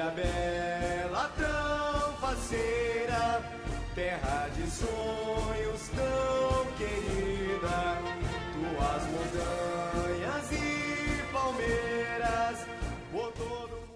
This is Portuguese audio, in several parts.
ilha bela, tão faceira, terra de sonhos tão querida, tuas montanhas e palmeiras, por todo mundo.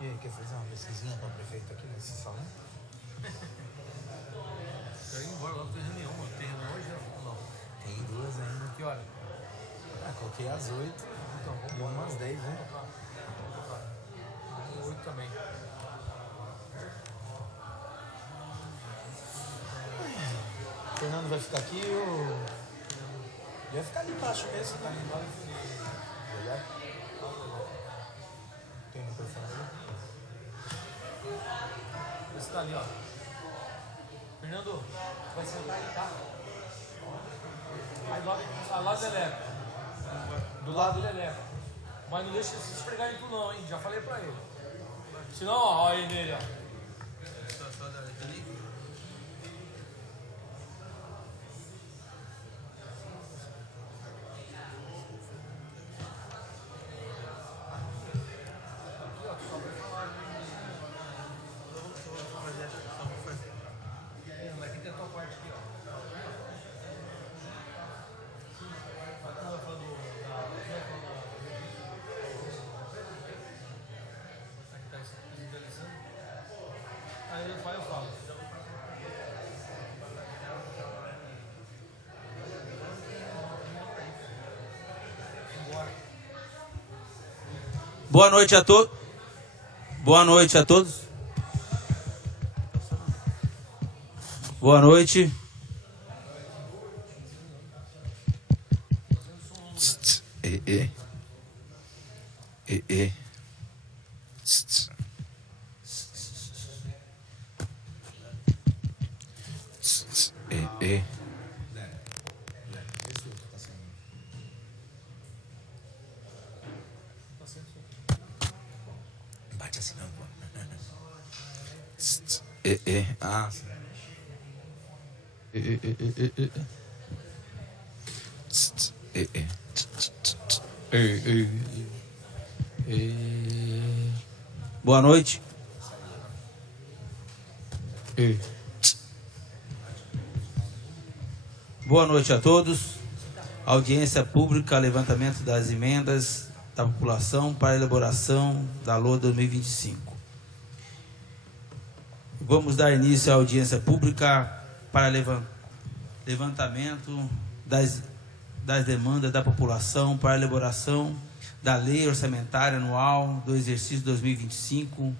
E aí, quer fazer uma pesquisinha para o prefeito aqui nesse salão? Eu ia embora logo, tem reunião, mano. Tem reunião hoje? Não. Tem duas ainda. Que hora? Ah, coloquei às 8. Então, vamos E embora. umas 10, né? Tem 8 também. O Fernando vai ficar aqui ou... Ele vai ficar ali embaixo mesmo, tá ali embaixo. Olhar? Tem microfone ali? Esse tá ali, ó. Fernando, vai sentar aí, tá? Aí do lado do Leleco. Do lado do Leleco. Mas não deixa se esfregar em tu não, hein? Já falei pra ele. Senão, ó, olha aí nele, ó. Aí eu falo. Boa noite a todos. Boa noite a todos. Boa noite. Bate assim não, pô. Ah. Boa noite. Boa noite a todos. Audiência pública, levantamento das emendas da população para a elaboração da LOA 2025. Vamos dar início à audiência pública para levantamento das demandas da população para a elaboração da Lei Orçamentária Anual do Exercício 2025,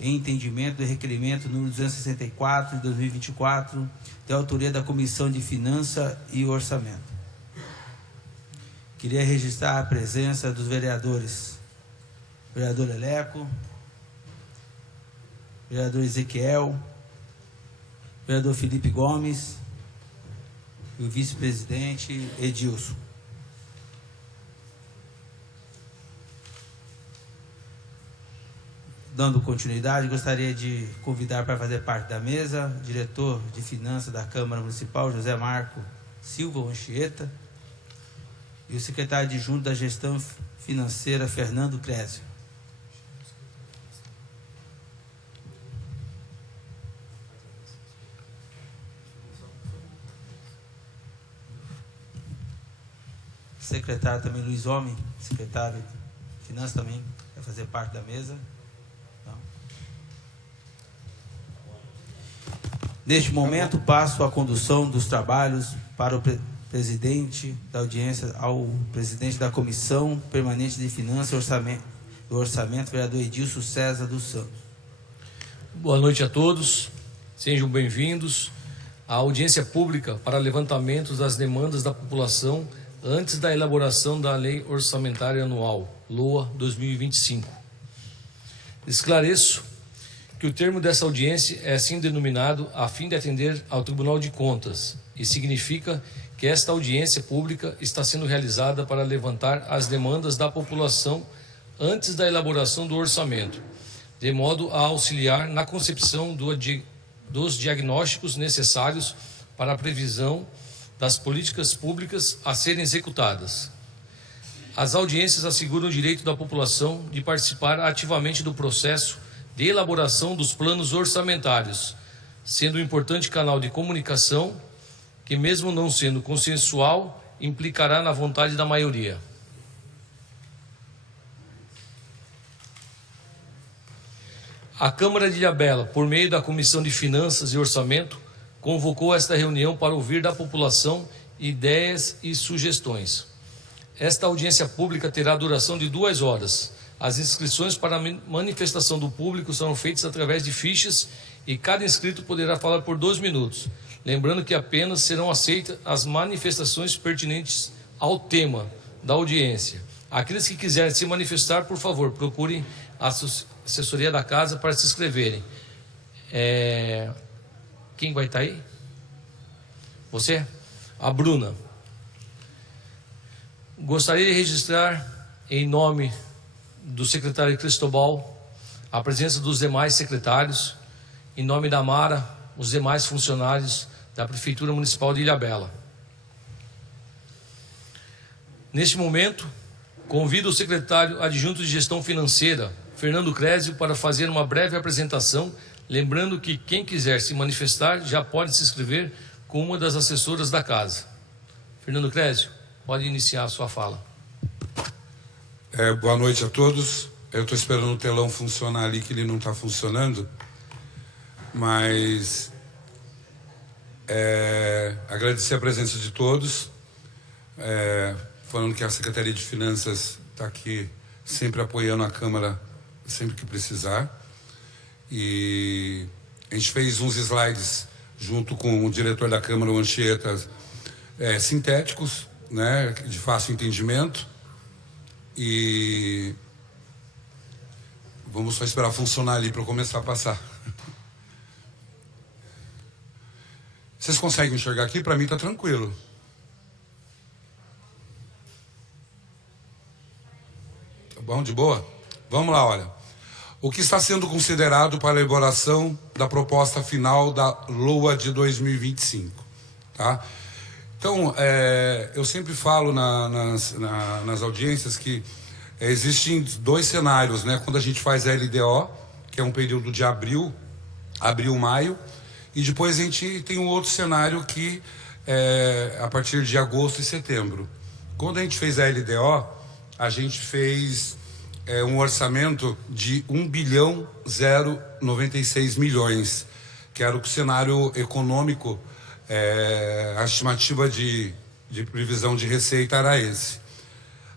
em entendimento do requerimento número 264 de 2024, de autoria da Comissão de Finanças e Orçamento. Queria registrar a presença dos vereadores. Vereador Leleco, vereador Ezequiel, vereador Felipe Gomes e o vice-presidente Edilson. Dando continuidade, gostaria de convidar para fazer parte da mesa o diretor de finanças da Câmara Municipal, José Marco Silva Anchieta, e o secretário adjunto da Gestão Financeira, Fernando Crésio. Secretário também Luiz Homem, secretário de Finanças também, vai fazer parte da mesa. Neste momento, passo a condução dos trabalhos para o presidente da audiência, ao presidente da Comissão Permanente de Finanças e Orçamento, vereador Edilson César dos Santos. Boa noite a todos, sejam bem-vindos à audiência pública para levantamento das demandas da população antes da elaboração da Lei Orçamentária Anual, LOA 2025. Esclareço que o termo dessa audiência é assim denominado a fim de atender ao Tribunal de Contas e significa que esta audiência pública está sendo realizada para levantar as demandas da população antes da elaboração do orçamento, de modo a auxiliar na concepção dos diagnósticos necessários para a previsão das políticas públicas a serem executadas. As audiências asseguram o direito da população de participar ativamente do processo de elaboração dos planos orçamentários, sendo um importante canal de comunicação que, mesmo não sendo consensual, implicará na vontade da maioria. A Câmara de Ilhabela, por meio da Comissão de Finanças e Orçamento, convocou esta reunião para ouvir da população ideias e sugestões. Esta audiência pública terá duração de 2 horas. As inscrições para a manifestação do público serão feitas através de fichas e cada inscrito poderá falar por 2 minutos. Lembrando que apenas serão aceitas as manifestações pertinentes ao tema da audiência. Aqueles que quiserem se manifestar, por favor, procurem a assessoria da casa para se inscreverem. Quem vai estar aí? Você? A Bruna. Gostaria de registrar em nome do secretário Cristobal, a presença dos demais secretários, em nome da Mara, os demais funcionários da Prefeitura Municipal de Ilhabela. Neste momento, convido o secretário adjunto de Gestão Financeira, Fernando Crésio, para fazer uma breve apresentação, lembrando que quem quiser se manifestar já pode se inscrever com uma das assessoras da casa. Fernando Crésio, pode iniciar a sua fala. Boa noite a todos. Eu estou esperando o telão funcionar ali, que ele não está funcionando. Mas agradecer a presença de todos. Falando que a Secretaria de Finanças está aqui sempre apoiando a Câmara sempre que precisar. E a gente fez uns slides junto com o diretor da Câmara, o Anchieta, sintéticos, né, de fácil entendimento. E vamos só esperar funcionar ali para eu começar a passar. Vocês conseguem enxergar aqui? Para mim está tranquilo. Tá bom? De boa? Vamos lá, olha. O que está sendo considerado para a elaboração da proposta final da LOA de 2025, tá? Então, eu sempre falo nas audiências que existem 2 cenários, né? Quando a gente faz a LDO, que é um período de abril, maio, e depois a gente tem um outro cenário que é a partir de agosto e setembro. Quando a gente fez a LDO, a gente fez um orçamento de 1.096 bilhões, que era o cenário econômico. A estimativa de previsão de receita era esse.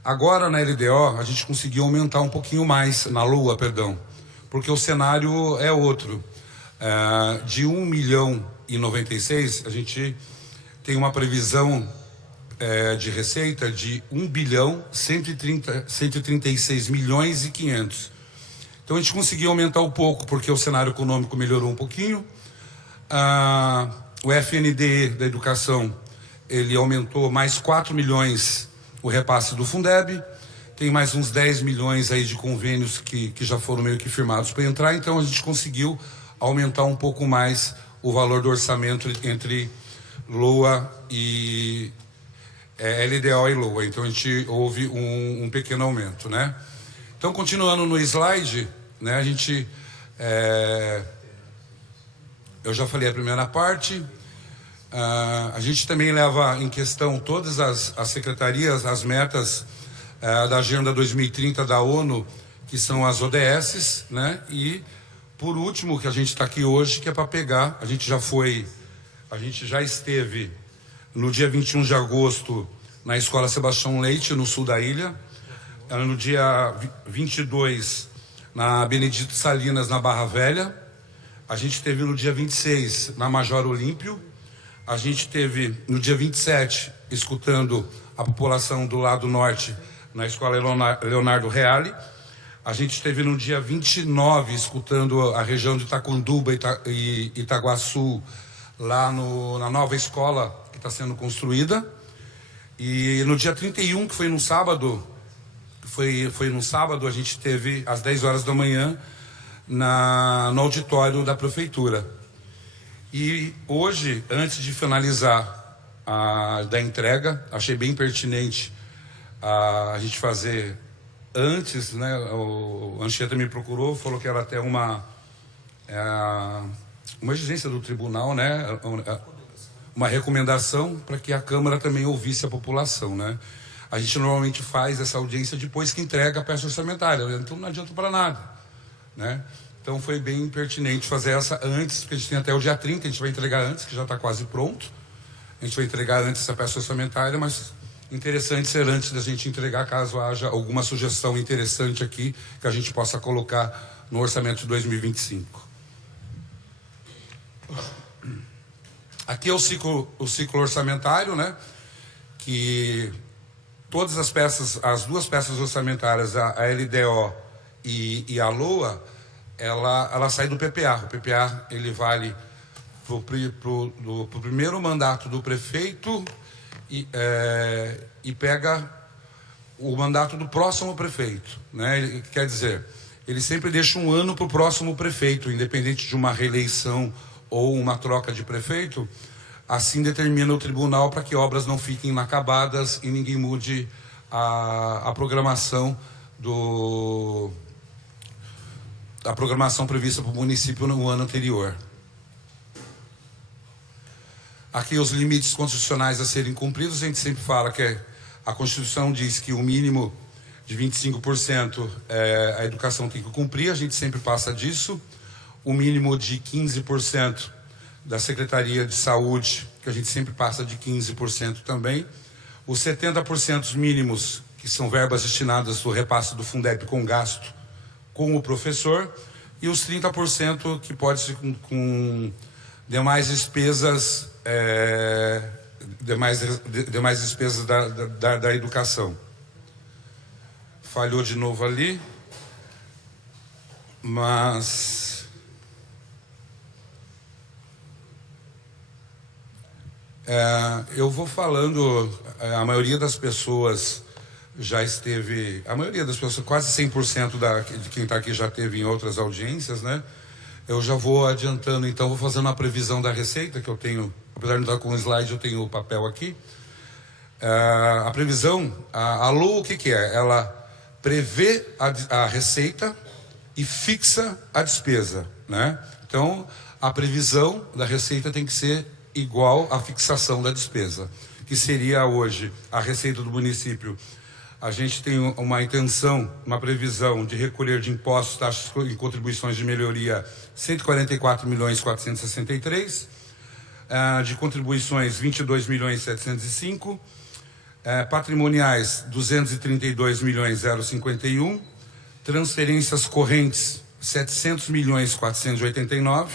Agora na LDO a gente conseguiu aumentar um pouquinho mais, na LOA, perdão, porque o cenário é outro. De 1.096 a gente tem uma previsão de receita de 1.136 milhões e 500, Então a gente conseguiu aumentar um pouco, porque o cenário econômico melhorou um pouquinho. O FNDE da educação, ele aumentou mais 4 milhões o repasse do Fundeb. Tem mais uns 10 milhões aí de convênios que já foram meio que firmados para entrar. Então a gente conseguiu aumentar um pouco mais o valor do orçamento entre LOA e LDO e LOA. Então a gente houve um pequeno aumento, né? Então, continuando no slide, né, a gente... eu já falei a primeira parte. A gente também leva em questão todas as secretarias, as metas da Agenda 2030 da ONU, que são as ODS, né? E, por último, que a gente está aqui hoje, que é para pegar, a gente já esteve no dia 21 de agosto na Escola Sebastião Leite, no sul da ilha, no dia 22 na Benedito Salinas, na Barra Velha, a gente teve no dia 26 na Major Olímpio, a gente teve no dia 27 escutando a população do lado norte na Escola Leonardo Reale, a gente teve no dia 29 escutando a região de Itaconduba e Itaguaçu, lá na nova escola que está sendo construída, e no dia 31, que foi no sábado, a gente teve às 10 horas da manhã no auditório da prefeitura. E hoje, antes de finalizar da entrega, achei bem pertinente a gente fazer antes, né? O Anchieta me procurou, falou que era até uma exigência do tribunal, né? Uma recomendação para que a Câmara também ouvisse a população, né? A gente normalmente faz essa audiência depois que entrega a peça orçamentária, então não adianta para nada, né? Então foi bem pertinente fazer essa antes, porque a gente tem até o dia 30, a gente vai entregar antes, que já está quase pronto. A gente vai entregar antes essa peça orçamentária, mas interessante ser antes da gente entregar, caso haja alguma sugestão interessante aqui que a gente possa colocar no orçamento de 2025. Aqui é o ciclo orçamentário, né? Que todas as peças, as duas peças orçamentárias, a LDO e a LOA, ela sai do PPA. O PPA, ele vale pro primeiro mandato do prefeito e pega o mandato do próximo prefeito, né? Quer dizer, ele sempre deixa um ano para o próximo prefeito, independente de uma reeleição ou uma troca de prefeito. Assim determina o tribunal para que obras não fiquem inacabadas e ninguém mude a programação a programação prevista para o município no ano anterior. Aqui os limites constitucionais a serem cumpridos. A gente sempre fala que a Constituição diz que o mínimo de 25% a educação tem que cumprir, a gente sempre passa disso. O mínimo de 15% da Secretaria de Saúde, que a gente sempre passa de 15% também. Os 70% mínimos, que são verbas destinadas do repasse do Fundeb com gasto com o professor, e os 30% que pode ser com demais despesas, demais despesas da educação. Falhou de novo ali, mas eu vou falando. A maioria das pessoas já esteve, a maioria das pessoas, quase 100% de quem está aqui já teve em outras audiências, né? Eu já vou adiantando, então, vou fazendo uma previsão da receita, que eu tenho, apesar de não estar com o slide, eu tenho o papel aqui. A previsão, a LOA, o que é? Ela prevê a receita e fixa a despesa, né? Então, a previsão da receita tem que ser igual à fixação da despesa, que seria hoje a receita do município. A gente tem uma intenção, uma previsão de recolher de impostos, taxas e contribuições de melhoria 144.463, de contribuições 22.705, patrimoniais 232.051, transferências correntes 700.489.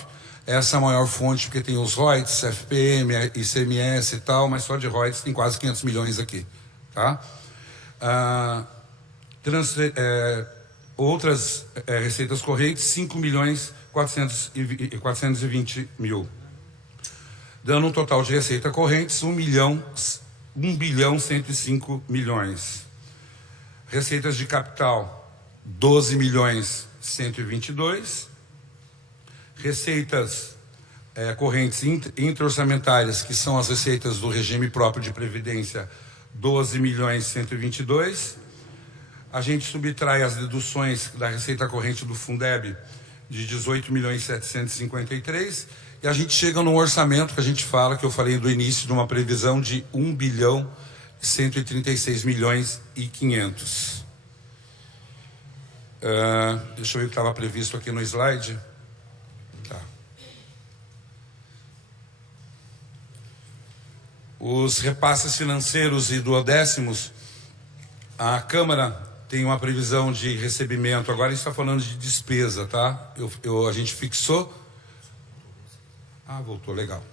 Essa é a maior fonte, porque tem os royalties, FPM, ICMS e tal, mas só de royalties tem quase 500 milhões aqui, tá? Outras receitas correntes, 5.420.000. Dando um total de receita correntes, 1.105.000.000. Receitas de capital, 12.122.000. Receitas correntes intra-orçamentárias, que são as receitas do regime próprio de previdência, 12.122.000. A gente subtrai as deduções da receita corrente do Fundeb de 18.753.000, e a gente chega num orçamento que a gente fala, que eu falei do início, de uma previsão de 1.136.500.000. Deixa eu ver o que estava previsto aqui no slide. Tá. Os repasses financeiros e duodécimos, a Câmara tem uma previsão de recebimento. Agora a gente está falando de despesa, tá? A gente fixou. Voltou, legal.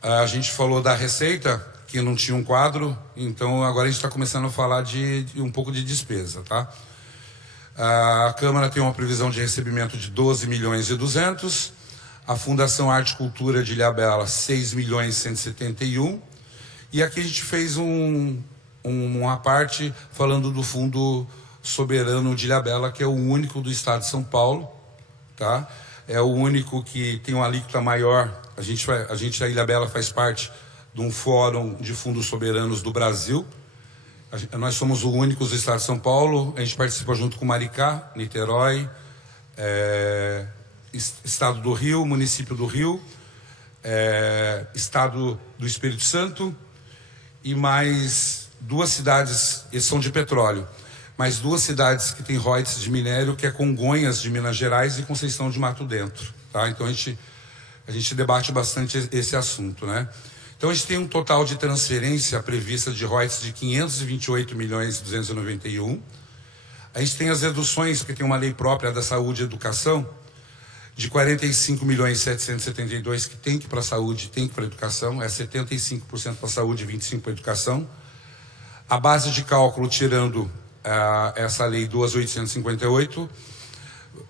A gente falou da receita, que não tinha um quadro, então agora a gente está começando a falar de um pouco de despesa, tá? A Câmara tem uma previsão de recebimento de 12.200.000. A Fundação Arte e Cultura de Ilhabela, 6.171.000. E aqui a gente fez uma parte falando do Fundo Soberano de Ilhabela, que é o único do estado de São Paulo, tá? É o único que tem uma alíquota maior. A Ilhabela faz parte de um fórum de fundos soberanos do Brasil. Nós somos os únicos do estado de São Paulo. A gente participa junto com Maricá, Niterói, estado do Rio, município do Rio, estado do Espírito Santo e mais 2 cidades, eles são de petróleo, mais 2 cidades que têm royalties de minério, que é Congonhas, de Minas Gerais, e Conceição de Mato Dentro, tá? Então a gente debate bastante esse assunto, né? Então a gente tem um total de transferência prevista de royalties de 528.291.000. A gente tem as reduções, porque tem uma lei própria da saúde e educação, de 45.772.000, que tem que ir para a saúde, tem que ir para a educação, 75% para a saúde e 25% para a educação. A base de cálculo, tirando essa lei 2.858,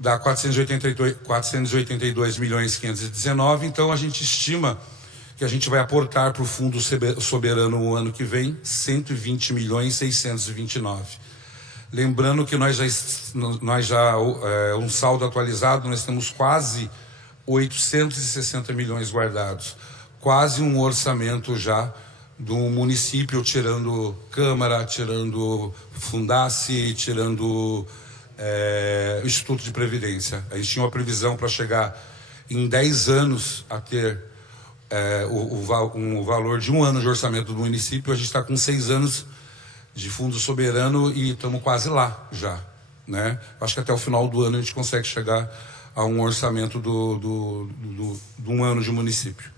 dá 482.519.000. Então a gente estima que a gente vai aportar para o Fundo Soberano o ano que vem 120.629.000. Lembrando que nós já um saldo atualizado, nós temos quase 860 milhões guardados, quase um orçamento já do município, tirando Câmara, tirando Fundace, tirando o Instituto de Previdência. A gente tinha uma previsão para chegar em 10 anos a ter um valor de 1 ano de orçamento do município. A gente está com 6 anos de fundo soberano e estamos quase lá já, né? Acho que até o final do ano a gente consegue chegar a um orçamento de 1 ano de município.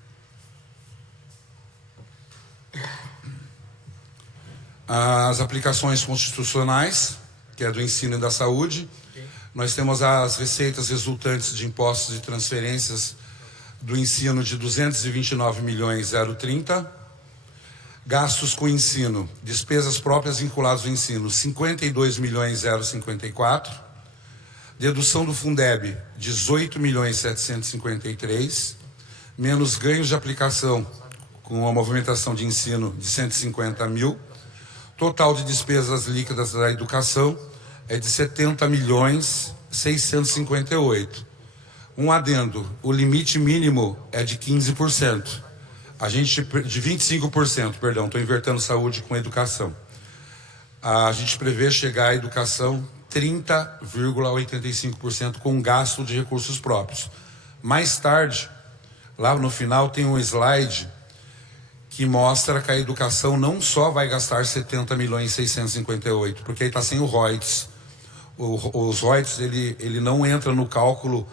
As aplicações constitucionais, que é do ensino e da saúde. Nós temos as receitas resultantes de impostos e transferências do ensino de 229.030.000. Gastos com ensino, despesas próprias vinculadas ao ensino, 52.054.000. Dedução do Fundeb, 18.753.000. Menos ganhos de aplicação com a movimentação de ensino de 150.000. Total de despesas líquidas da educação é de 70.658.000. Um adendo, o limite mínimo é de 15%. A gente, de 25%, perdão, estou invertendo saúde com educação. A gente prevê chegar à educação 30,85% com gasto de recursos próprios. Mais tarde, lá no final tem um slide que mostra que a educação não só vai gastar 70.658.000, porque aí está sem o royalties. Os royalties, ele não entra no cálculo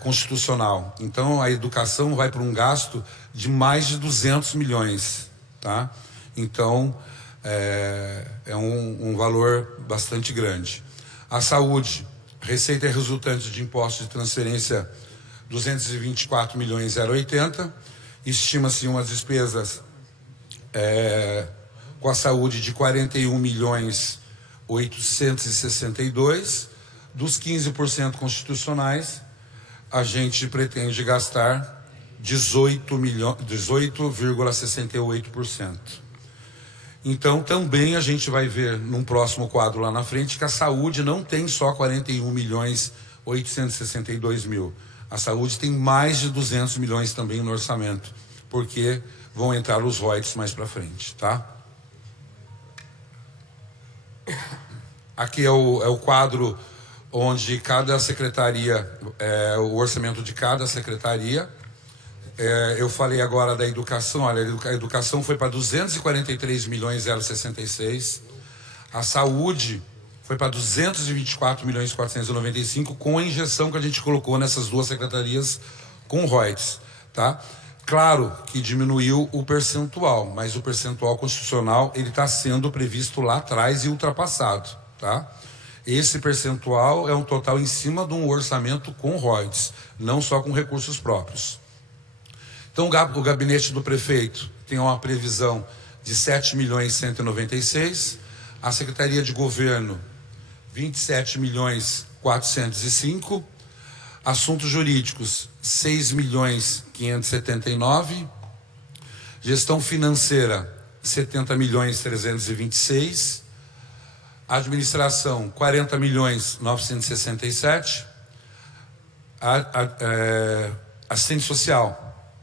constitucional. Então a educação vai para um gasto de mais de 200 milhões, tá? Então é um valor bastante grande. A saúde, receita resultante de impostos de transferência 224.080.000. Estima-se umas despesas com a saúde de 41.800.000 862. Dos 15% constitucionais, a gente pretende gastar 18,68%. Então, também a gente vai ver num próximo quadro lá na frente que a saúde não tem só 41.862.000. A saúde tem mais de 200 milhões também no orçamento, porque vão entrar os royalties mais para frente, tá? Aqui é o quadro onde cada secretaria, o orçamento de cada secretaria. Eu falei agora da educação. Olha, a educação foi para 243.066. A saúde foi para 224.495, com a injeção que a gente colocou nessas duas secretarias com royalties, tá? Claro que diminuiu o percentual, mas o percentual constitucional ele está sendo previsto lá atrás e ultrapassado, tá? Esse percentual é um total em cima de um orçamento com royalties, não só com recursos próprios. Então, o gabinete do prefeito tem uma previsão de 7.196.000, a Secretaria de Governo 27.405.000, assuntos jurídicos 6.579.000, gestão financeira 70.326.000, administração 40.967.000, assistente social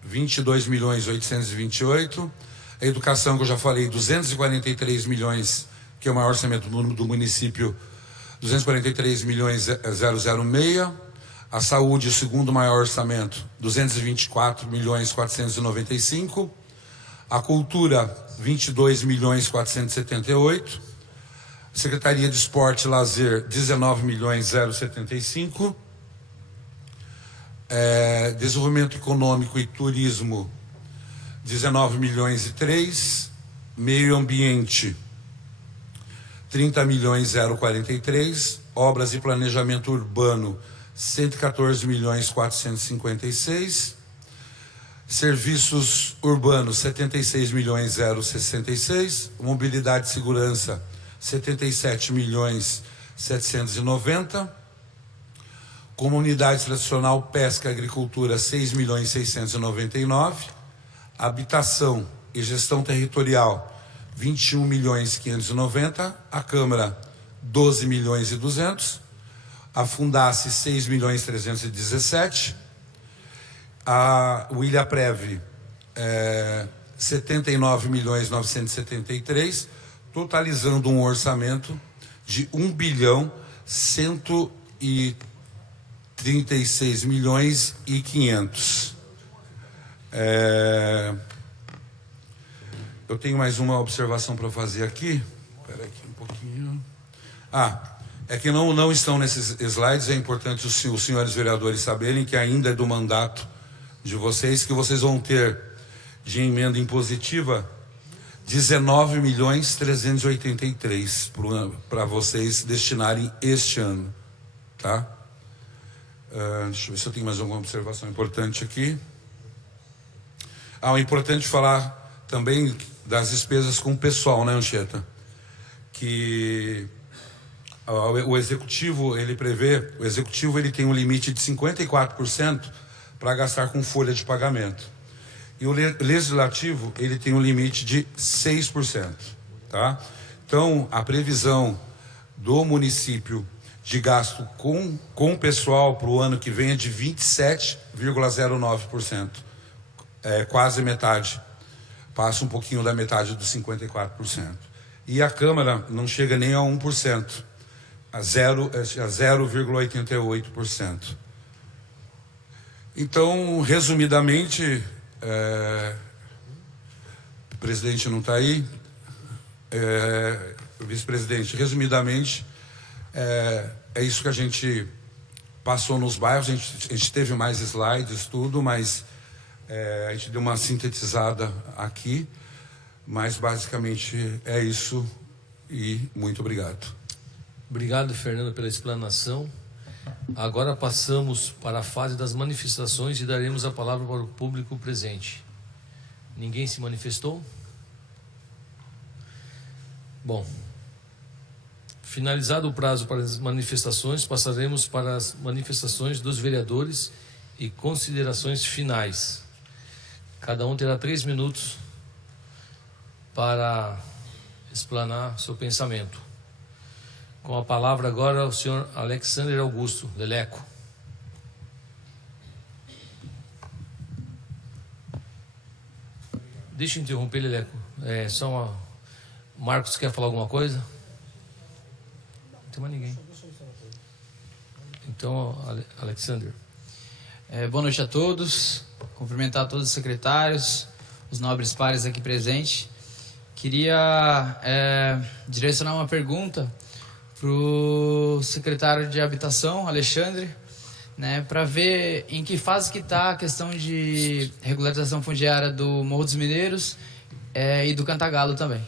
22.828.000, a educação, que eu já falei, 243 milhões, que é o maior orçamento do município, 243.006. A saúde, o segundo maior orçamento, 224.495. A cultura, 22.478. Secretaria de Esporte e Lazer, 19.075. Desenvolvimento Econômico e Turismo, 19.003. Meio Ambiente, 30.043. Obras e Planejamento Urbano, 114.456. Serviços Urbanos, 76.066. Mobilidade e Segurança, 77.790. Comunidade Tradicional, Pesca e Agricultura, 6.699. Habitação e Gestão Territorial, 21.590. A Câmara, 12.200.000. A Fundace, 6.317.000. O Ilhaprev, 79.973.000, totalizando um orçamento de 1.136.500.000. Eu tenho mais uma observação para fazer aqui. Espera aqui um pouquinho. É que não estão nesses slides. É importante os senhores vereadores saberem que ainda é do mandato de vocês, que vocês vão ter de emenda impositiva 19.383.000 para vocês destinarem este ano, tá? Deixa eu ver se eu tenho mais alguma observação importante aqui. É importante falar também das despesas com o pessoal, né, Anchieta? Que o executivo, ele tem um limite de 54% para gastar com folha de pagamento. E o legislativo, ele tem um limite de 6%, tá? Então, a previsão do município de gasto com o pessoal para o ano que vem é de 27,09%. Quase metade. Passa um pouquinho da metade dos 54%. E a Câmara não chega nem a 1%, a 0,88%. Então, resumidamente, o presidente não está aí, o vice-presidente, resumidamente, é isso que a gente passou nos bairros. A gente teve mais slides, tudo, mas a gente deu uma sintetizada aqui, mas basicamente é isso, e muito obrigado. Obrigado, Fernando, pela explanação. Agora passamos para a fase das manifestações e daremos a palavra para o público presente. Ninguém se manifestou? Bom, Finalizado o prazo para as manifestações, passaremos para as manifestações dos vereadores e considerações finais. Cada um terá 3 minutos para explanar seu pensamento. Com a palavra agora o senhor Alexander Augusto Leleco. Deixa eu interromper, Leleco. Marcos quer falar alguma coisa? Não tem mais ninguém. Então, Alexander. Boa noite a todos. Cumprimentar todos os secretários, os nobres pares aqui presentes. Queria direcionar uma pergunta para o secretário de Habitação, Alexandre, né, para ver em que fase que está a questão de regularização fundiária do Morro dos Mineiros e do Cantagalo também.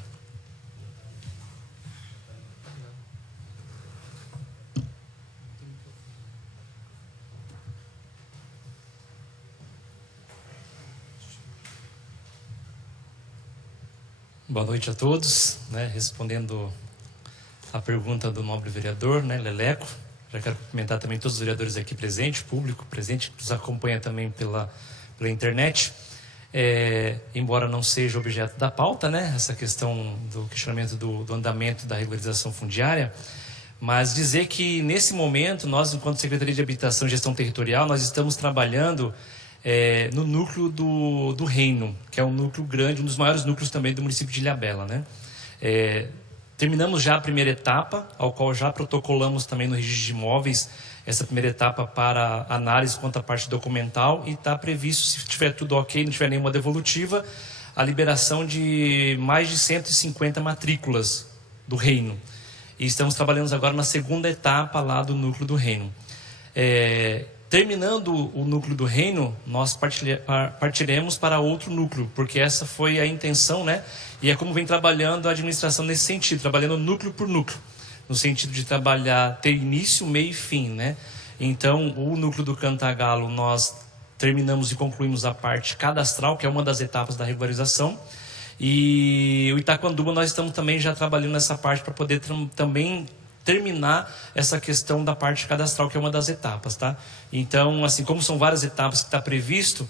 Boa noite a todos, respondendo a pergunta do nobre vereador, Leleco. Já quero cumprimentar também todos os vereadores aqui presentes, público presente, que nos acompanha também pela internet. Embora não seja objeto da pauta, essa questão do questionamento do andamento da regularização fundiária, mas dizer que nesse momento, nós, enquanto Secretaria de Habitação e Gestão Territorial, nós estamos trabalhando no núcleo do Reino, que é um núcleo grande, um dos maiores núcleos também do município de Ilhabela, Terminamos já a primeira etapa, ao qual já protocolamos também no registro de imóveis essa primeira etapa para análise quanto à parte documental, e está previsto, se tiver tudo ok, não tiver nenhuma devolutiva, a liberação de mais de 150 matrículas do Reino. E estamos trabalhando agora na segunda etapa lá do núcleo do Reino. Terminando o núcleo do Reino, nós partiremos para outro núcleo, porque essa foi a intenção, e é como vem trabalhando a administração nesse sentido, trabalhando núcleo por núcleo, no sentido de trabalhar, ter início, meio e fim, Então, o núcleo do Cantagalo, nós terminamos e concluímos a parte cadastral, que é uma das etapas da regularização, e o Itaquanduba nós estamos também já trabalhando nessa parte para poder também terminar essa questão da parte cadastral, que é uma das etapas, Então, assim, como são várias etapas que está previsto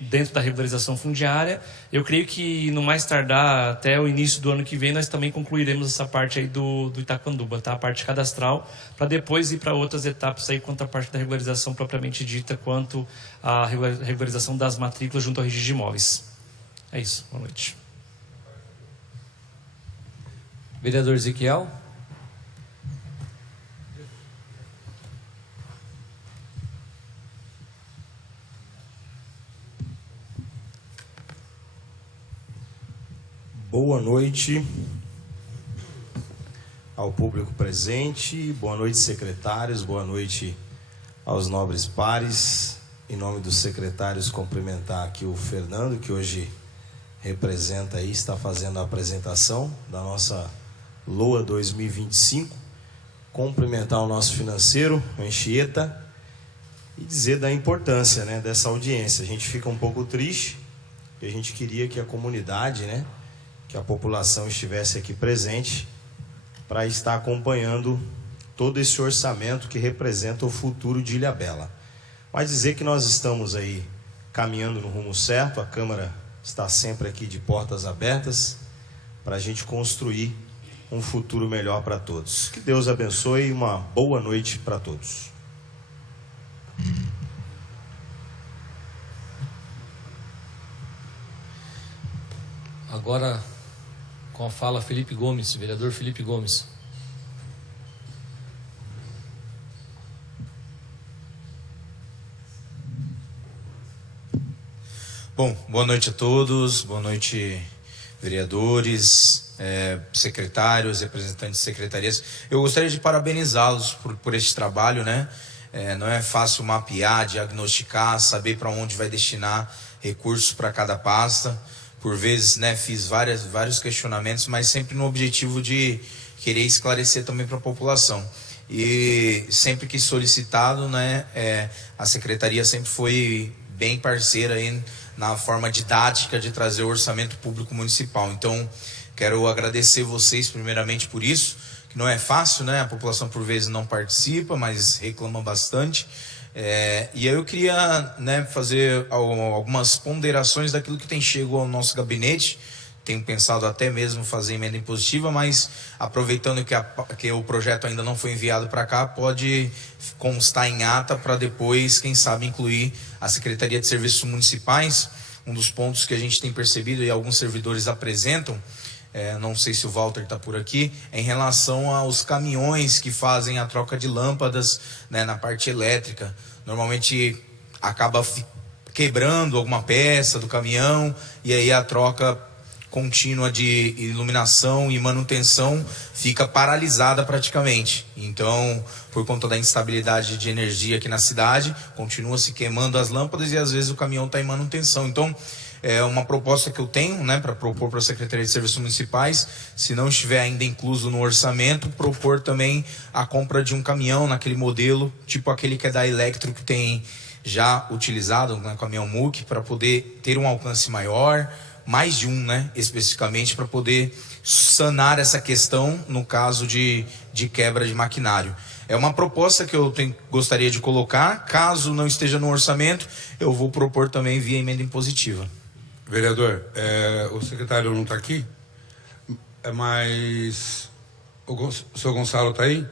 dentro da regularização fundiária, eu creio que no mais tardar até o início do ano que vem nós também concluiremos essa parte aí do Itaquanduba, a parte cadastral, para depois ir para outras etapas aí quanto à parte da regularização propriamente dita, quanto à regularização das matrículas junto ao registro de imóveis. É isso, boa noite. Vereador Ezequiel. Boa noite ao público presente, boa noite secretários, boa noite aos nobres pares. Em nome dos secretários, cumprimentar aqui o Fernando, que hoje representa aí, está fazendo a apresentação da nossa LOA 2025, cumprimentar o nosso financeiro, o Anchieta, e dizer da importância dessa audiência. A gente fica um pouco triste, porque a gente queria que a comunidade, que a população estivesse aqui presente para estar acompanhando todo esse orçamento que representa o futuro de Ilhabela. Mas dizer que nós estamos aí caminhando no rumo certo, a Câmara está sempre aqui de portas abertas para a gente construir um futuro melhor para todos. Que Deus abençoe e uma boa noite para todos. Agora, com a fala, Felipe Gomes, vereador Felipe Gomes. Bom, boa noite a todos, boa noite vereadores, secretários, representantes de secretarias. Eu gostaria de parabenizá-los por este trabalho, não é fácil mapear, diagnosticar, saber para onde vai destinar recursos para cada pasta. Por vezes, fiz vários questionamentos, mas sempre no objetivo de querer esclarecer também para a população. E sempre que solicitado, a secretaria sempre foi bem parceira aí na forma didática de trazer o orçamento público municipal. Então, Quero agradecer vocês primeiramente por isso, que não é fácil, né? A população por vezes não participa, mas reclama bastante. E aí eu queria, né, fazer algumas ponderações daquilo que tem chegado ao nosso gabinete. Tenho pensado até mesmo fazer emenda impositiva, mas aproveitando que o projeto ainda não foi enviado para cá, pode constar em ata para depois, quem sabe, incluir a Secretaria de Serviços Municipais. Um dos pontos que a gente tem percebido e alguns servidores apresentam, não sei se o Walter está por aqui, é em relação aos caminhões que fazem a troca de lâmpadas, né, na parte elétrica. Normalmente acaba quebrando alguma peça do caminhão e aí a troca contínua de iluminação e manutenção fica paralisada praticamente. Então, por conta da instabilidade de energia aqui na cidade, continua se queimando as lâmpadas e às vezes o caminhão está em manutenção. Então, é uma proposta que eu tenho, né, para propor para a Secretaria de Serviços Municipais, se não estiver ainda incluso no orçamento, propor também a compra de um caminhão naquele modelo, tipo aquele que é da Electro, que tem já utilizado, né, caminhão MUC, para poder ter um alcance maior, mais de um, né, especificamente, para poder sanar essa questão no caso de quebra de maquinário. É uma proposta que eu gostaria de colocar. Caso não esteja no orçamento, eu vou propor também via emenda impositiva. Vereador, o secretário não está aqui, mas o senhor Gonçalo está aí?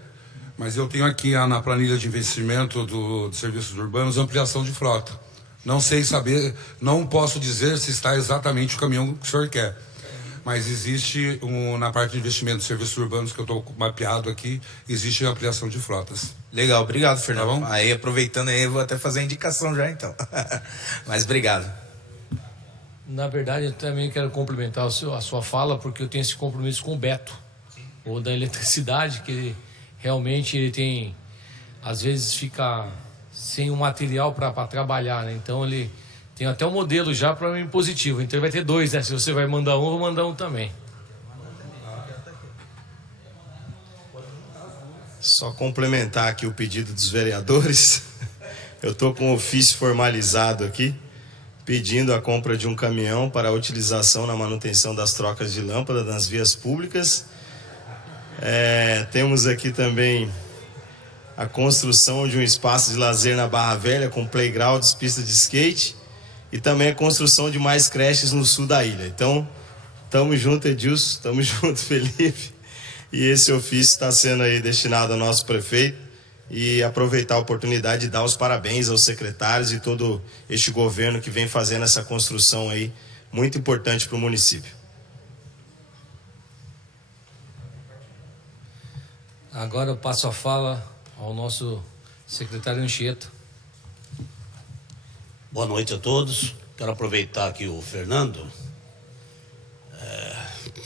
Mas eu tenho aqui na planilha de investimento de serviços urbanos ampliação de frota. Não sei saber, não posso dizer se está exatamente o caminhão que o senhor quer. Mas existe, na parte de investimento de serviços urbanos que eu estou mapeado aqui, existe ampliação de frotas. Legal, obrigado, Fernando. Tá bom? Aí, aproveitando aí, eu vou até fazer a indicação já, então. Mas obrigado. Na verdade, eu também quero complementar a sua fala, porque eu tenho esse compromisso com o Beto, ou da eletricidade, que ele tem, às vezes fica sem o material para trabalhar, né? Então ele tem até um modelo já para mim positivo. Então ele vai ter dois, né? Se você vai mandar um, eu vou mandar um também. Só complementar aqui o pedido dos vereadores. Eu estou com um ofício formalizado aqui, pedindo a compra de um caminhão para a utilização na manutenção das trocas de lâmpada nas vias públicas. Temos aqui também a construção de um espaço de lazer na Barra Velha, com playgrounds, pista de skate, e também a construção de mais creches no sul da ilha. Então, estamos juntos, Edilson, estamos juntos, Felipe, e esse ofício está sendo aí destinado ao nosso prefeito, e aproveitar a oportunidade de dar os parabéns aos secretários e todo este governo que vem fazendo essa construção aí, muito importante para o município. Agora eu passo a fala ao nosso secretário Anchieta. Boa noite a todos. Quero aproveitar aqui o Fernando.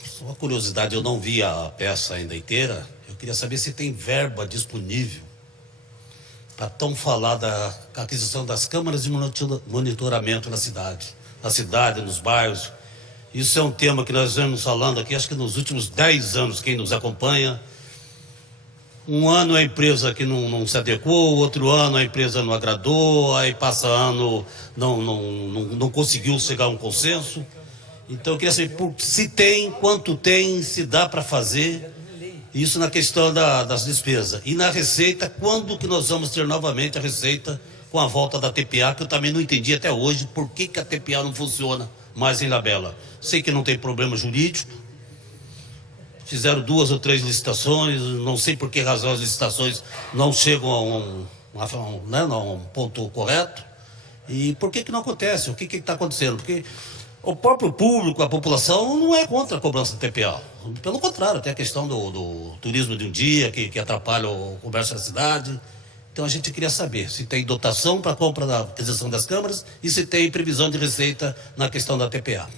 Só uma curiosidade, eu não vi a peça ainda inteira. Eu queria saber se tem verba disponível para tão falar da aquisição das câmaras de monitoramento na cidade, nos bairros. Isso é um tema que nós vemos falando aqui, acho que nos últimos 10 anos, quem nos acompanha. Um ano a empresa que não se adequou, outro ano a empresa não agradou, aí passa ano, não conseguiu chegar a um consenso. Então eu queria saber se tem, quanto tem, se dá para fazer, isso na questão das despesas. E na receita, quando que nós vamos ter novamente a receita com a volta da TPA, que eu também não entendi até hoje por que a TPA não funciona mais em Ilhabela. Sei que não tem problema jurídico, fizeram 2 ou 3 licitações, não sei por que razão as licitações não chegam a um ponto correto. E por que não acontece? O que está acontecendo? Porque o próprio público, a população, não é contra a cobrança da TPA. Pelo contrário, tem a questão do turismo de um dia, que atrapalha o comércio da cidade. Então a gente queria saber se tem dotação para a compra da aquisição das câmaras e se tem previsão de receita na questão da TPA.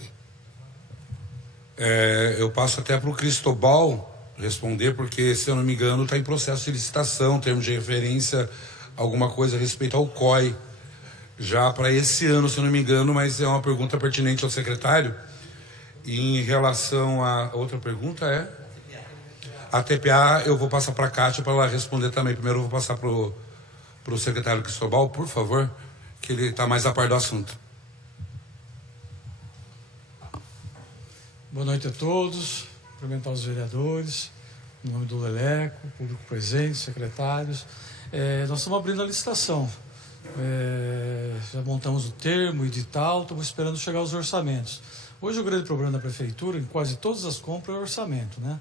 Eu passo até para o Cristobal responder, porque, se eu não me engano, está em processo de licitação, termos de referência, alguma coisa a respeito ao COI, já para esse ano, se eu não me engano, mas é uma pergunta pertinente ao secretário. E em relação a outra pergunta a TPA, eu vou passar para a Cátia para ela responder também. Primeiro eu vou passar para o secretário Cristobal, por favor, que ele está mais a par do assunto. Boa noite a todos. cumprimentar os vereadores, em nome do Leleco, público presente, secretários. Nós estamos abrindo a licitação. Já montamos o termo, o edital, estamos esperando chegar os orçamentos. Hoje o grande problema da prefeitura, em quase todas as compras, é o orçamento, né?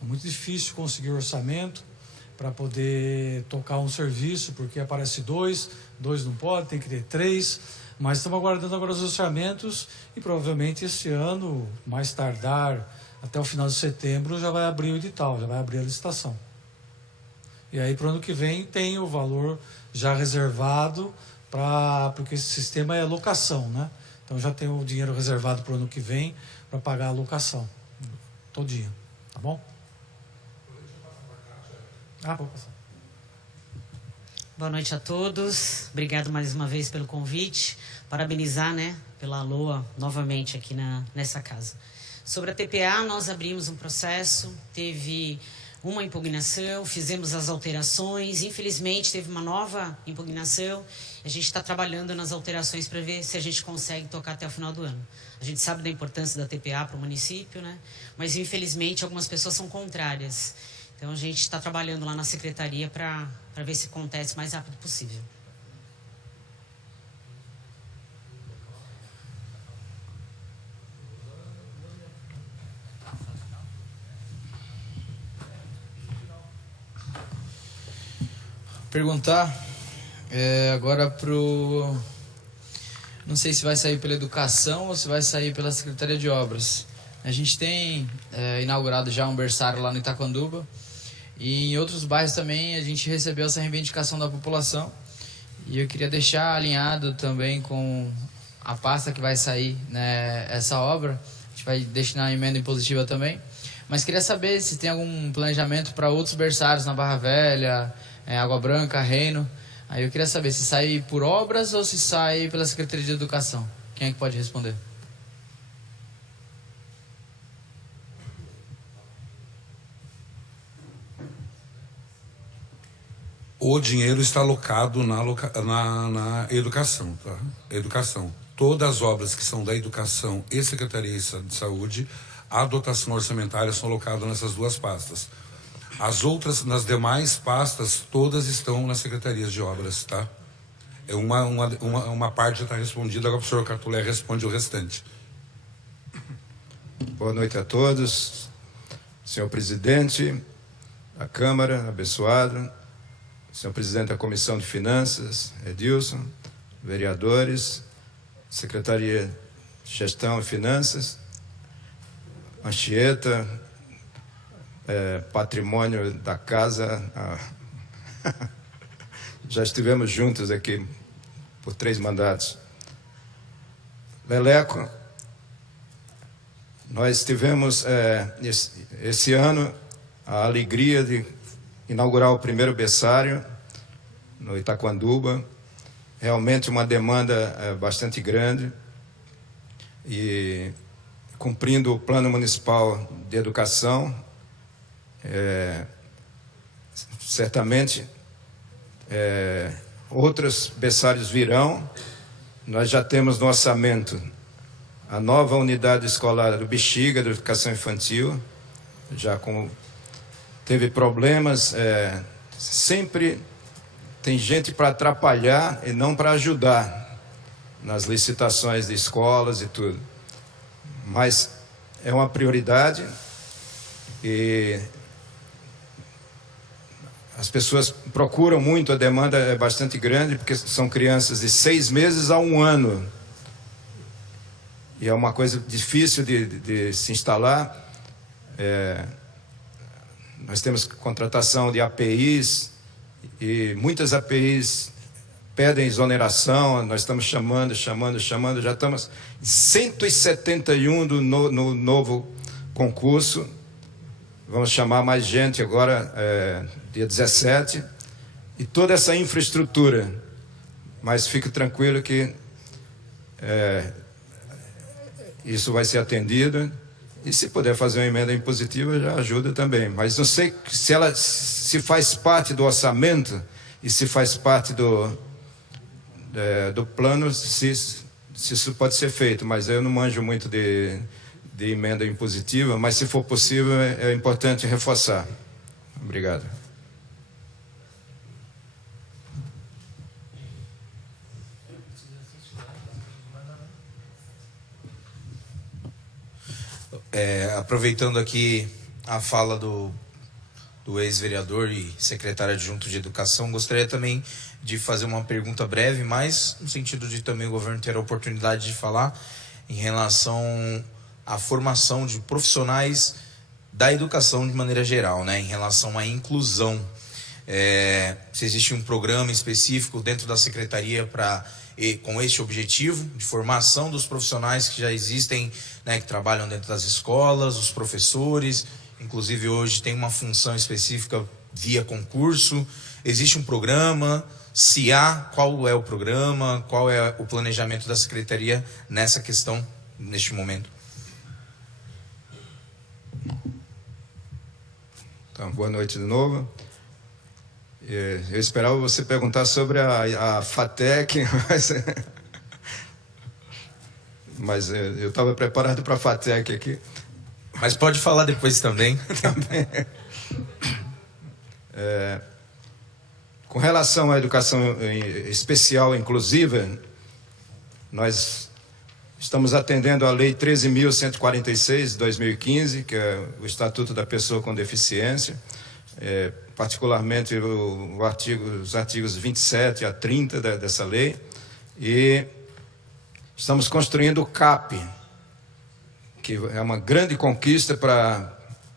É muito difícil conseguir orçamento para poder tocar um serviço, porque aparece dois não pode, tem que ter 3, mas estamos aguardando agora os orçamentos e provavelmente esse ano, mais tardar, até o final de setembro, já vai abrir o edital, já vai abrir a licitação. E aí para o ano que vem tem o valor já reservado, porque esse sistema é locação, né? Então já tem o dinheiro reservado para o ano que vem para pagar a locação, todinho, tá bom? Vou passar. Boa noite a todos. Obrigado mais uma vez pelo convite. Parabenizar, né, pela LOA novamente aqui nessa casa. Sobre a TPA, nós abrimos um processo, teve uma impugnação, fizemos as alterações. Infelizmente, teve uma nova impugnação. A gente está trabalhando nas alterações para ver se a gente consegue tocar até o final do ano. A gente sabe da importância da TPA para o município, né? Mas, infelizmente, algumas pessoas são contrárias. Então, a gente está trabalhando lá na secretaria para ver se acontece o mais rápido possível. Perguntar agora pro... Não sei se vai sair pela educação ou se vai sair pela Secretaria de Obras. A gente tem inaugurado já um berçário lá no Itaquanduba. E em outros bairros também a gente recebeu essa reivindicação da população. E eu queria deixar alinhado também com a pasta que vai sair, né, essa obra. A gente vai destinar a emenda impositiva também. Mas queria saber se tem algum planejamento para outros berçários na Barra Velha, Água Branca, Reino. Aí eu queria saber se sai por obras ou se sai pela Secretaria de Educação. Quem é que pode responder? O dinheiro está alocado na educação, tá? Educação. Todas as obras que são da educação e Secretaria de Saúde, a dotação orçamentária são alocadas nessas duas pastas. As outras, nas demais pastas, todas estão nas secretarias de obras, tá? Uma parte já está respondida, agora o professor Cartolé responde o restante. Boa noite a todos. Senhor presidente da Câmara, abençoado. Senhor presidente da Comissão de Finanças, Edilson, vereadores, Secretaria de Gestão e Finanças, Anchieta, patrimônio da casa, já estivemos juntos aqui por 3 mandatos. Leleco, nós tivemos esse ano a alegria de inaugurar o primeiro berçário no Itaquanduba. Realmente uma demanda bastante grande e cumprindo o Plano Municipal de Educação, certamente outros berçários virão. Nós já temos no orçamento a nova unidade escolar do Bexiga, da Educação Infantil, já teve problemas, sempre tem gente para atrapalhar e não para ajudar nas licitações de escolas e tudo. Mas é uma prioridade e as pessoas procuram muito, a demanda é bastante grande, porque são crianças de 6 meses a 1 ano. E é uma coisa difícil de se instalar. Nós temos contratação de APIs e muitas APIs pedem exoneração. Nós estamos chamando, já estamos em 171 no novo concurso. Vamos chamar mais gente agora, dia 17, e toda essa infraestrutura. Mas fique tranquilo que isso vai ser atendido. E se puder fazer uma emenda impositiva, já ajuda também. Mas não sei se ela se faz parte do orçamento e se faz parte do plano, se isso pode ser feito. Mas eu não manjo muito de emenda impositiva, mas se for possível é importante reforçar. Obrigado. Aproveitando aqui a fala do ex-vereador e secretário adjunto de Educação, gostaria também de fazer uma pergunta breve, mas no sentido de também o governo ter a oportunidade de falar em relação à formação de profissionais da educação de maneira geral, né, em relação à inclusão. Se existe um programa específico dentro da secretaria com este objetivo de formação dos profissionais que já existem, né, que trabalham dentro das escolas, os professores, inclusive hoje tem uma função específica via concurso. Existe um programa? Se há, qual é o programa? Qual é o planejamento da secretaria nessa questão, neste momento? Então, boa noite de novo. Eu esperava você perguntar sobre a FATEC, mas eu estava preparado para a FATEC aqui. Mas pode falar depois também. Também. Com relação à educação especial inclusiva, nós estamos atendendo a Lei 13.146 de 2015, que é o Estatuto da Pessoa com Deficiência, particularmente os artigos 27 a 30 dessa lei, e estamos construindo o CAP, que é uma grande conquista para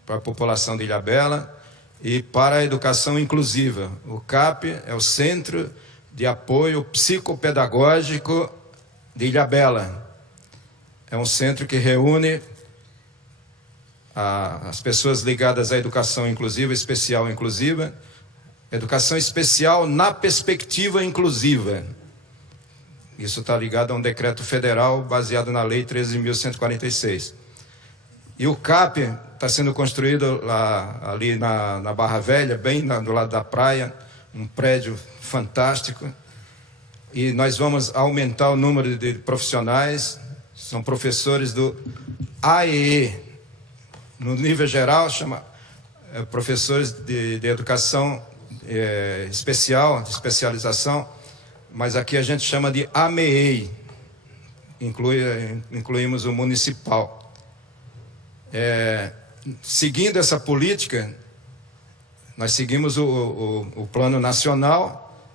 a população de Ilhabela e para a educação inclusiva. O CAP é o Centro de Apoio Psicopedagógico de Ilhabela. É um centro que reúne as pessoas ligadas à educação inclusiva, especial inclusiva, educação especial na perspectiva inclusiva. Isso está ligado a um decreto federal baseado na Lei 13.146. E o CAP está sendo construído ali na Barra Velha, bem do lado da praia, um prédio fantástico. E nós vamos aumentar o número de profissionais, são professores do AEE. No nível geral, chama professores de educação especial, de especialização, mas aqui a gente chama de AMEEI, incluímos o municipal. Seguindo essa política, nós seguimos o plano nacional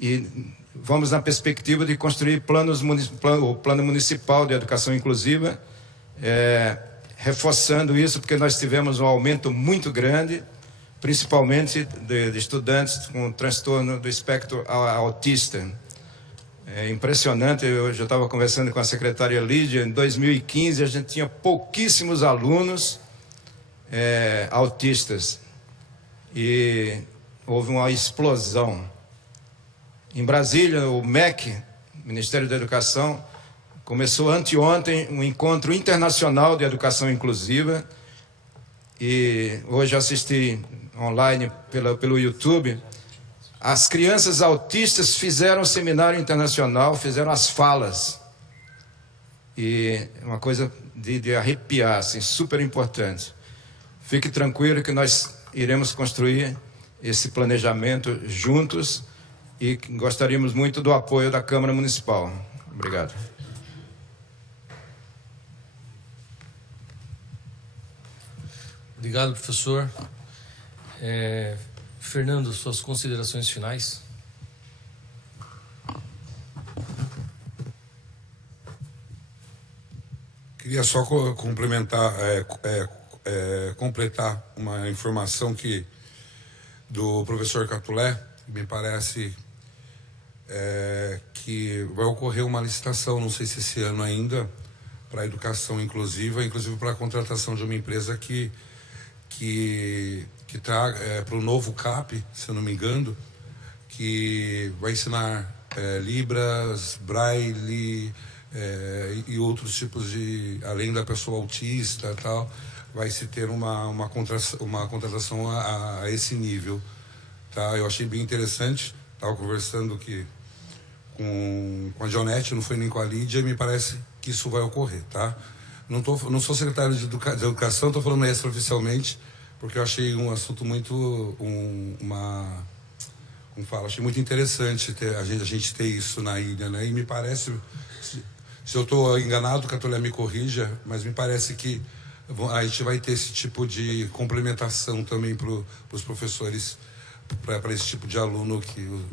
e vamos na perspectiva de construir o plano municipal de educação inclusiva, reforçando isso, porque nós tivemos um aumento muito grande, principalmente de estudantes com transtorno do espectro autista. É impressionante, eu já estava conversando com a secretária Lídia, em 2015 a gente tinha pouquíssimos alunos autistas, e houve uma explosão. Em Brasília, o MEC, Ministério da Educação, começou anteontem um encontro internacional de educação inclusiva, e hoje assisti online pelo YouTube. As crianças autistas fizeram um seminário internacional, fizeram as falas, e é uma coisa de arrepiar, assim, super importante. Fique tranquilo que nós iremos construir esse planejamento juntos e gostaríamos muito do apoio da Câmara Municipal. Obrigado. Obrigado, professor. Fernando, suas considerações finais. Queria só complementar, completar uma informação do professor Catulé. Me parece que vai ocorrer uma licitação, não sei se esse ano ainda, para a educação inclusiva, inclusive para a contratação de uma empresa que traga para o novo CAP, se eu não me engano, que vai ensinar Libras, Braille e outros tipos de, além da pessoa autista e tal, vai se ter uma contratação a esse nível. Tá? Eu achei bem interessante, estava conversando com a Jonete, não foi nem com a Lídia, e me parece que isso vai ocorrer, tá? Não sou secretário de Educação, estou falando extraoficialmente, porque eu achei um assunto muito... Como fala, achei muito interessante a gente ter isso na ilha, né? E me parece, se eu estou enganado, que a Catolé me corrija, mas me parece que a gente vai ter esse tipo de complementação também para os professores, para esse tipo de aluno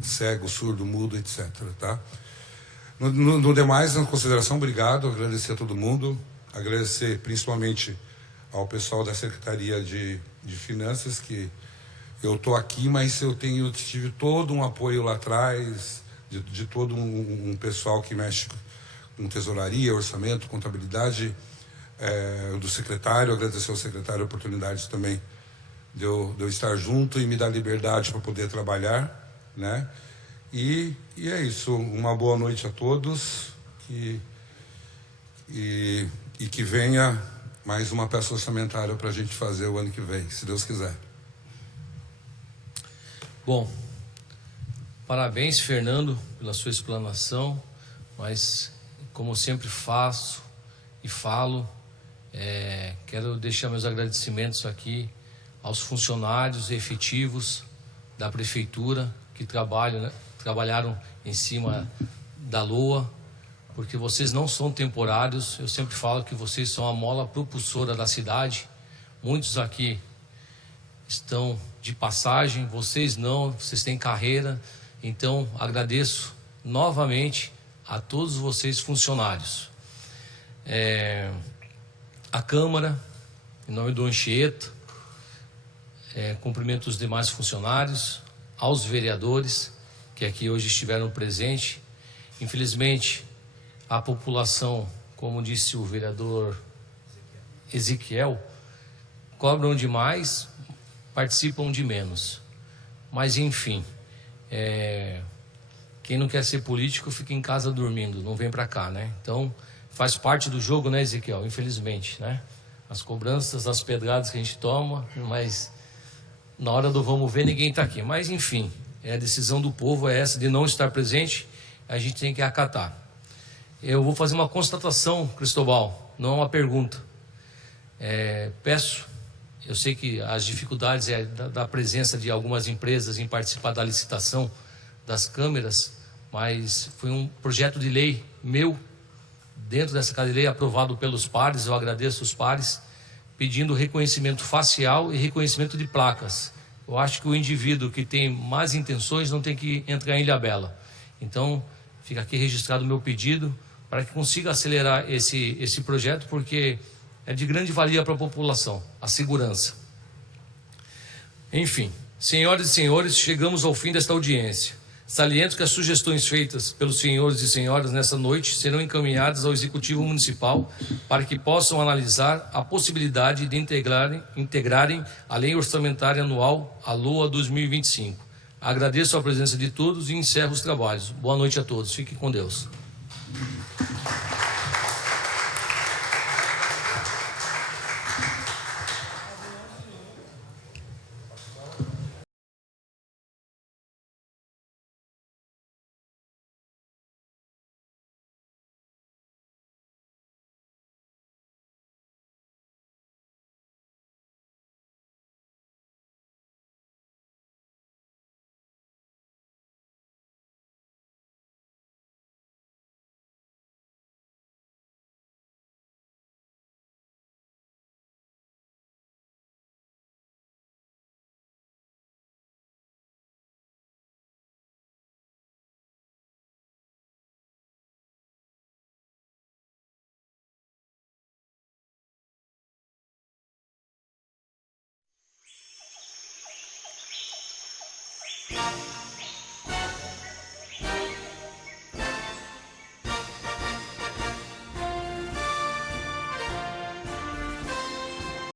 cego, surdo, mudo, etc. Tá? No demais, na consideração, obrigado, agradecer a todo mundo, agradecer principalmente ao pessoal da Secretaria de Finanças, que eu estou aqui, mas eu tive todo um apoio lá atrás, de todo um pessoal que mexe com tesouraria, orçamento, contabilidade, do secretário. Agradecer ao secretário a oportunidade também de eu estar junto e me dar liberdade para poder trabalhar, né? E é isso. Uma boa noite a todos e que venha mais uma peça orçamentária para a gente fazer o ano que vem, se Deus quiser. Bom, parabéns, Fernando, pela sua explanação, mas como sempre faço e falo, quero deixar meus agradecimentos aqui aos funcionários efetivos da Prefeitura que trabalharam em cima da LOA, porque vocês não são temporários. Eu sempre falo que vocês são a mola propulsora da cidade. Muitos aqui estão de passagem, vocês não, vocês têm carreira. Então, agradeço novamente a todos vocês funcionários. A Câmara, em nome do Anchieta, cumprimento os demais funcionários, aos vereadores que aqui hoje estiveram presentes. Infelizmente, a população, como disse o vereador Ezequiel, cobram demais, participam de menos. Mas, enfim, quem não quer ser político fica em casa dormindo, não vem para cá, né? Então, faz parte do jogo, né, Ezequiel? Infelizmente, né? As cobranças, as pedradas que a gente toma, mas na hora do vamos ver, ninguém está aqui. Mas, enfim, a decisão do povo é essa, de não estar presente, a gente tem que acatar. Eu vou fazer uma constatação, Cristóbal, não é uma pergunta. Peço, eu sei que as dificuldades da presença de algumas empresas em participar da licitação das câmeras, mas foi um projeto de lei meu, dentro dessa casa de lei, aprovado pelos pares. Eu agradeço os pares, pedindo reconhecimento facial e reconhecimento de placas. Eu acho que o indivíduo que tem más intenções não tem que entrar em Ilhabela. Então, fica aqui registrado o meu pedido para que consiga acelerar esse projeto, porque é de grande valia para a população, a segurança. Enfim, senhoras e senhores, chegamos ao fim desta audiência. Saliento que as sugestões feitas pelos senhores e senhoras nessa noite serão encaminhadas ao Executivo Municipal para que possam analisar a possibilidade de integrarem a Lei Orçamentária Anual, a LOA 2025. Agradeço a presença de todos e encerro os trabalhos. Boa noite a todos. Fiquem com Deus.